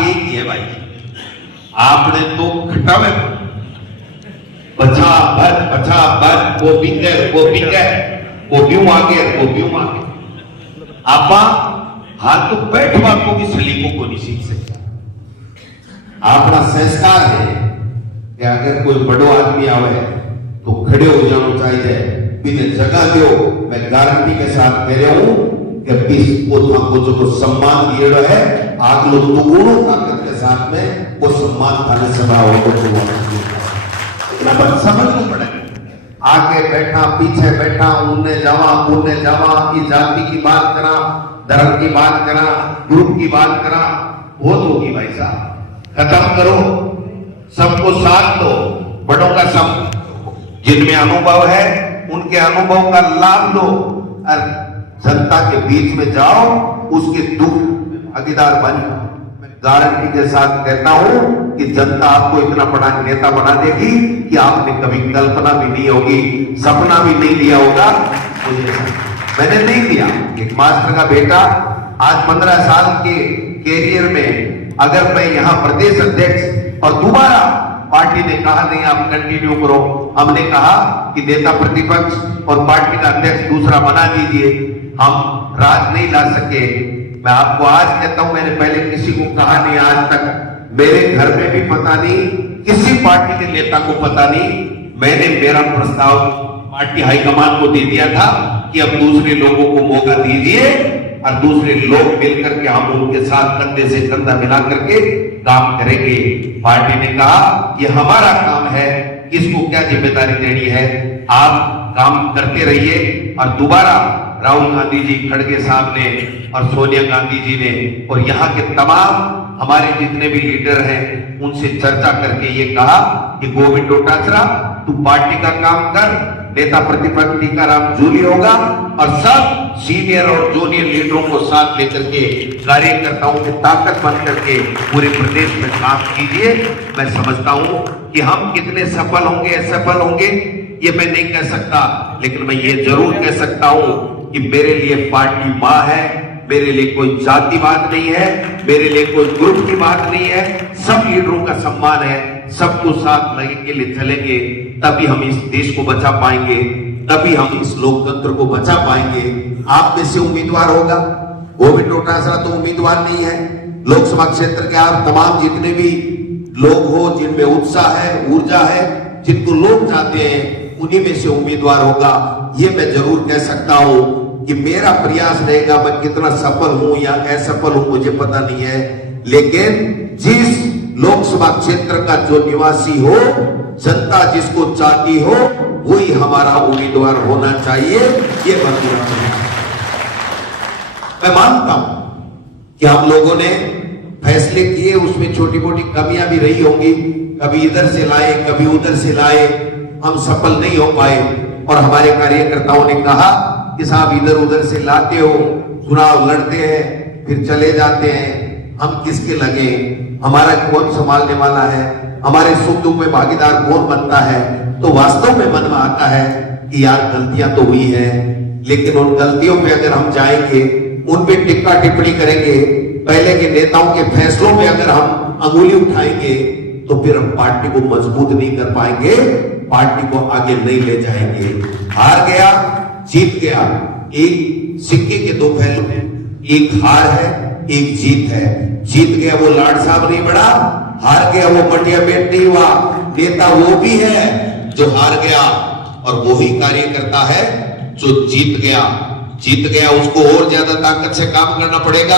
बात एक ही है भाई, आपने तो घटावे बचा भर वो ब्यूं आगे आपा हाथ तो बैठवा को भी सलीकों को नहीं सीख सकता। अपना संस्कार है कि अगर कोई बड़ो आदमी आवे तो खड़े हो जाना चाहिए, बिना जगह दो। मैं गारंटी के साथ कह रहा हूं कि जो सम्मान दिए है आप लोग दुगुणों ताकत के साथ में वो सम्मान थाने सभा होगा। समझ में पड़ेगा, आगे बैठा पीछे बैठा उन्ने जावा की जाति की बात करा, धर्म की बात करा, ग्रुप की बात करा, वो तो होगी भाई साहब। खत्म करो, सबको साथ दो, बड़ों का सब जिनमें अनुभव है उनके अनुभव का लाभ लो और जनता के बीच में जाओ, उसके दुख भागीदार बन। मैं गारंटी के साथ कहता हूं कि जनता आपको इतना बड़ा नेता बना देगी कि आपने कभी कल्पना भी नहीं होगी, सपना भी नहीं लिया होगा। मैंने नहीं लिया। एक मास्टर का बेटा आज 15 साल के कैरियर में, अगर मैं यहां प्रदेश अध्यक्ष और दोबारा पार्टी ने कहा नहीं आप कंटिन्यू करो, हमने कहा कि नेता प्रतिपक्ष और पार्टी का अध्यक्ष दूसरा बना दीजिए, हम राज नहीं ला सके। मैं आपको आज कहता हूं, मैंने पहले किसी को कहा नहीं, आज तक मेरे घर में भी पता नहीं, किसी पार्टी के नेता को पता नहीं। मैंने मेरा प्रस्ताव पार्टी हाईकमान को दे दिया था कि अब दूसरे लोगों को मौका दीजिए और दूसरे लोग मिलकर के हम उनके साथ कंधे से कंधा मिला करके काम करेंगे। पार्टी ने कहा ये हमारा काम है, किसको क्या जिम्मेदारी देनी है, आप काम करते रहिए। और दोबारा राहुल गांधी जी खड़गे साहब ने और सोनिया गांधी जी ने और यहाँ के तमाम हमारे जितने भी लीडर हैं उनसे चर्चा करके ये कहा कि गोविंद डोटासरा तू पार्टी का काम कर, नेता प्रतिपक्ष टीकाराम जूली होगा और सब सीनियर और जूनियर लीडरों को साथ लेकर के कार्यकर्ताओं की ताकत बन करके पूरे प्रदेश में काम कीजिए। मैं समझता हूं कि हम कितने सफल होंगे असफल होंगे ये मैं नहीं कह सकता, लेकिन मैं ये जरूर कह सकता हूं कि मेरे लिए पार्टी मां है, मेरे लिए कोई जातिवाद नहीं है, मेरे लिए कोई ग्रुप की बात नहीं है, सब लीडरों का सम्मान है, सबको साथ लेके चलेंगे, तभी हम इस देश को बचा पाएंगे, तभी हम इस लोकतंत्र को बचा पाएंगे। आप में से उम्मीदवार होगा, गोविंद डोटासरा तो उम्मीदवार नहीं है। लोकसभा क्षेत्र के आप तमाम जितने भी लोग हो जिनमें उत्साह है, ऊर्जा है, जिनको लोग चाहते हैं, उन्हीं में से उम्मीदवार होगा। ये मैं जरूर कह सकता हूं कि मेरा प्रयास रहेगा, मैं कितना सफल हूं या असफल हूं मुझे पता नहीं है, लेकिन जिस लोकसभा क्षेत्र का जो निवासी हो, जनता जिसको चाहती हो, वही हमारा उम्मीदवार होना चाहिए। ये मैं मानता हूं कि हम लोगों ने फैसले किए, उसमें छोटी मोटी कमियां भी रही होंगी, कभी इधर से लाए कभी उधर से लाए, हम सफल नहीं हो पाए और हमारे कार्यकर्ताओं ने कहा कि साहब इधर उधर से लाते हो, चुनाव लड़ते हैं फिर चले जाते हैं, हम किसके लगे, हमारा कौन संभालने वाला है, हमारे सुख दुख में भागीदार कौन बनता है। तो वास्तव में मन में आता है कि यार गलतियां तो हुई हैं, लेकिन उन गलतियों पे अगर हम जाएंगे, उन पे टिक्का टिप्पणी करेंगे, पहले के नेताओं के फैसलों में अगर हम अंगुली उठाएंगे तो फिर हम पार्टी को मजबूत नहीं कर पाएंगे, पार्टी को आगे नहीं ले जाएंगे। हार गया जीत गया, एक सिक्के के दो पहलू हैं, एक हार है एक जीत है। जीत गया वो लाड साहब नहीं बड़ा, हार गया वो मटिया पेट नहीं हुआ। नेता वो भी है जो हार गया और वो ही कार्यकर्ता है जो जीत गया। जीत गया उसको और ज्यादा ताकत से काम करना पड़ेगा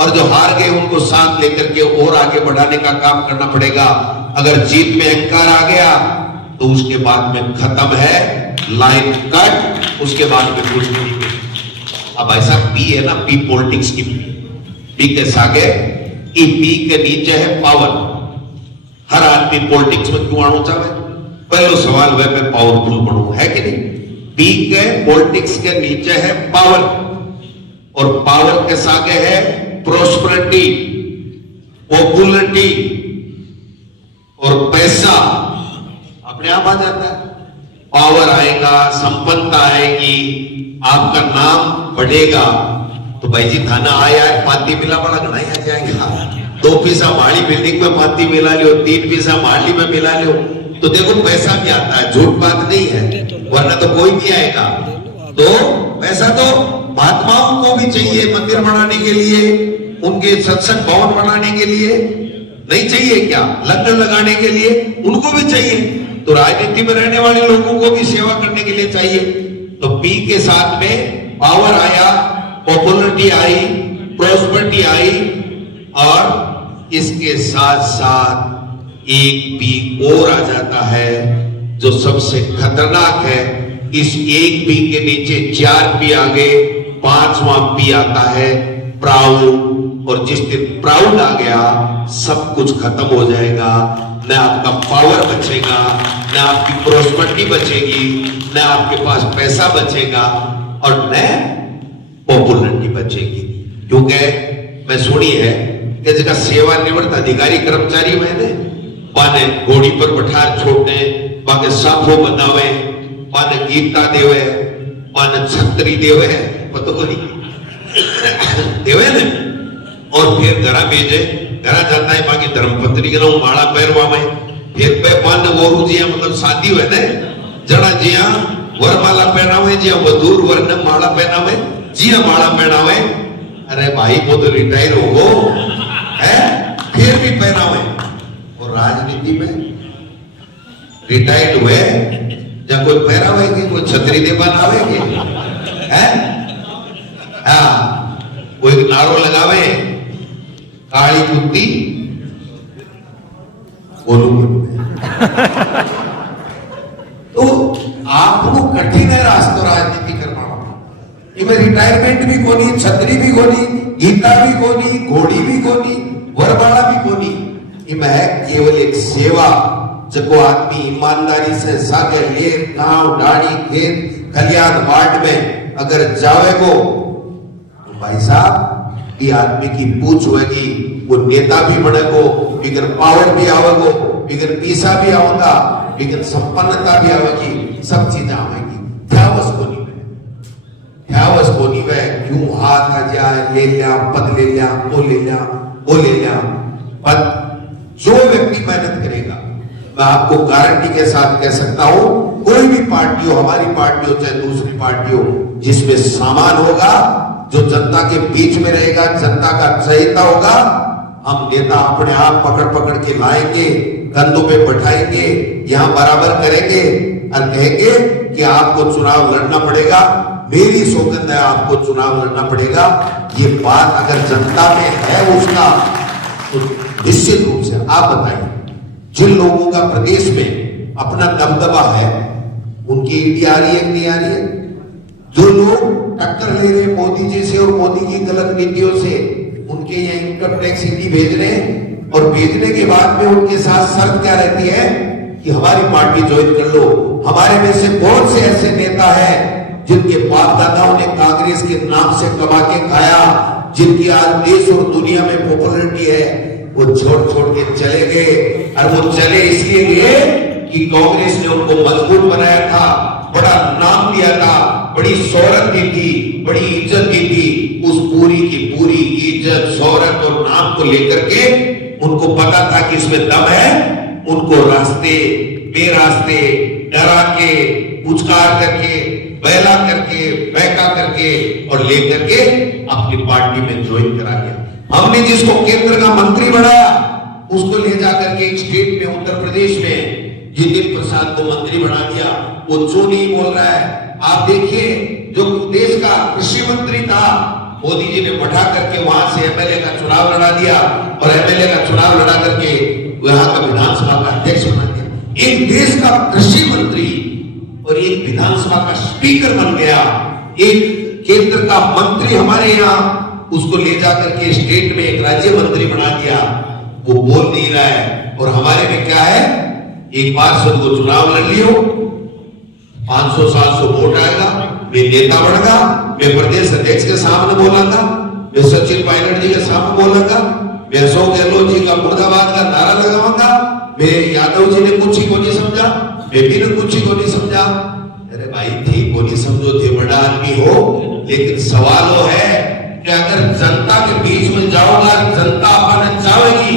और जो हार गए उनको साथ लेकर के और आगे बढ़ाने का काम करना पड़ेगा। अगर जीत में अहंकार आ गया तो उसके बाद में खत्म है, लाइन कट, उसके बाद में कुछ नहीं। अब ऐसा पी है ना, पी पॉलिटिक्स की पी के सागे, पी के नीचे है पावर। हर आदमी पॉलिटिक्स में क्यों आना चाहे, पहले सवाल वह मैं पावरफुल बनूं, है कि नहीं। पी के पॉलिटिक्स के नीचे है पावर और पावर के सागे है प्रोस्पेरिटी, पॉपुलरिटी और पैसा अपने आप आ जाता है। पावर आएगा, संपन्नता आएगी, आपका नाम बढ़ेगा, तो भाई जी थाना आया पाती मिला बड़ा घना आ जाएगा। 2 पैसा माड़ी बिल्डिंग में माती मिला लो, 3 पैसा माड़ी में मिला लो, तो देखो पैसा भी आता है, झूठ बात नहीं है, वरना तो कोई नहीं आएगा। तो पैसा तो महात्माओं को भी चाहिए मंदिर बनाने के लिए, उनके सत्संग भवन बनाने के लिए, नहीं चाहिए क्या? लंगर लगाने के लिए उनको भी चाहिए। तो राजनीति में रहने वाले लोगों को भी सेवा करने के लिए चाहिए। तो पी के साथ में पावर आया, पॉपुलरिटी आई, प्रॉस्पेरिटी आई, और इसके साथ साथ एक पी और आ जाता है जो सबसे खतरनाक है। इस एक पी के नीचे 4 पी आगे 5वां पी आता है प्राउड। और जिस दिन प्राउड आ गया सब कुछ खत्म हो जाएगा। न आपका पावर बचेगा, न आपकी प्रॉस्पेरिटी बचेगी, न आपके पास पैसा बचेगा, और न पॉपुलरिटी बचेगी। क्योंकि मैं सुनी है कि जिसका सेवानिवृत्त अधिकारी कर्मचारी मैंने पाने घोड़ी पर बठार छोड़ने, पाके साफो बनावे, पाने गीता देवे, पाने छतरी देवे, पता को नहीं देवे ने, और फिर घरा भेजे, घरा जाता है बाकी धर्मपत्नी के नाम माला पहरवा में, फिर पे पान वो जिया मतलब शादी हुए ने जड़ा जिया वरमाला पहनावे, जिया वधूर वरने माला पहनावे, जिया माला पहनावे। अरे भाई वो तो रिटायर हो गो है, फिर भी पहनावे। और राजनीति में रिटायर्ड हुए जब कोई पहनावेगी, कोई छतरी दे बनावेगी है, हाँ कोई नारो लगावे काली कुत्ती बोलू तो आपको कठिन है रास्ता राजनीति करना। इनमें रिटायरमेंट भी कोनी, छतरी भी कोनी, गीता भी कोनी, घोड़ी भी कोनी, वरमाला भी कोनी। इनमें है केवल एक सेवा, जब आदमी ईमानदारी से सागे ले गांव डाड़ी खेत कल्याण वार्ड में अगर जावेगो तो भाई साहब ये आदमी की पूछ होगी, वो नेता भी बनेगो, बिगर पावर भी आवेगो, बिगर पैसा भी आवेगा, बिगर संपन्नता भी आवेगी, सब चीजें आवेगी। ध्यावस कोनी में क्यों हाथ आ जाए, ले लिया पद, ले लिया वो, ले लिया वो, ले लिया पद। जो व्यक्ति मेहनत करेगा, मैं आपको गारंटी के साथ कह सकता हूं, कोई भी पार्टी हो, हमारी पार्टी हो चाहे दूसरी पार्टी हो, जिसमें सामान होगा, जो जनता के बीच में रहेगा, जनता का चहेता होगा, हम नेता अपने आप पकड़ पकड़ के लाएंगे, कंधों पे बैठाएंगे, यहां बराबर करेंगे और कहेंगे कि आपको चुनाव लड़ना पड़ेगा, मेरी सौगंध है आपको चुनाव लड़ना पड़ेगा। ये बात अगर जनता में है उसका, तो निश्चित रूप से आप बताइए, जिन लोगों का प्रदेश में अपना दबदबा है, उनकी ईडी आ रही है कि नहीं आ रही है? जो लोग टक्कर ले रहे मोदी जी से और मोदी की गलत नीतियों से, उनके यहाँ इनकम टैक्स ईडी भेज रहे हैं, और भेजने के बाद में उनके साथ शर्त क्या रहती है कि हमारी पार्टी ज्वाइन कर लो। हमारे में से बहुत से ऐसे नेता हैं जिनके बाप दादाओं ने कांग्रेस के नाम से कमा के खाया, जिनकी आज देश और दुनिया में पॉपुलरिटी है, वो छोड़ छोड़ के चले गए। और वो चले इसलिए गए कि कांग्रेस ने उनको मजबूत बनाया था, बड़ा नाम दिया था, बड़ी शोहरत दी थी, बड़ी इज्जत दी थी। उस पूरी की पूरी इज्जत, शोहरत और नाम को लेकर के उनको पता था कि इसमें दम है, उनको रास्ते बेरास्ते डरा के, पुचकार करके, बहला करके, बहका करके और लेकर के अपनी पार्टी में ज्वाइन करा दिया। हमने जिसको केंद्र का मंत्री बनाया, उसको ले जाकर के एक स्टेट में, उत्तर प्रदेश में जितिन प्रसाद को मंत्री बना दिया। वो जो नहीं बोल रहा है, आप देखिए, जो देश का कृषि मंत्री था, मोदी जी ने बैठा करके वहां से एमएलए का चुनाव लड़ा दिया, और एमएलए का चुनाव लड़ा करके वहां का विधानसभा का अध्यक्ष बना दिया। एक देश का कृषि मंत्री और एक विधानसभा का स्पीकर बन गया। एक केंद्र का मंत्री हमारे यहाँ, उसको ले जाकर के स्टेट में एक राज्य मंत्री बना दिया। वो बोल नहीं रहा है। और हमारे में क्या है, एक बार सबको चुनाव लड़ लियो, 500-700 वोट आएगा, मैं नेता बढ़ेगा, मैं प्रदेश अध्यक्ष के सामने बोलांगा, मैं सचिन पायलट जी के सामने बोलांगा, मैं अशोक गहलोत जी का मुर्दाबाद का नारा लगाऊंगा, मैं यादव जी ने कुछ ही को नहीं समझा, मैं भी ने कुछ ही को नहीं समझा। अरे भाई, ठीक को नहीं समझो, थे बड़ा आदमी हो, लेकिन सवाल वो है कि अगर जनता के बीच में जाऊंगा, जनता अपने चाहेगी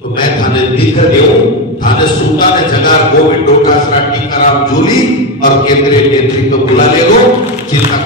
तो मैं थाने दिख देऊं, थाने सूटा ने जगार गोविंद डोटासरा टीकाराम जूली और केंद्रीय नेतृत्व बुला ले लो, चिंता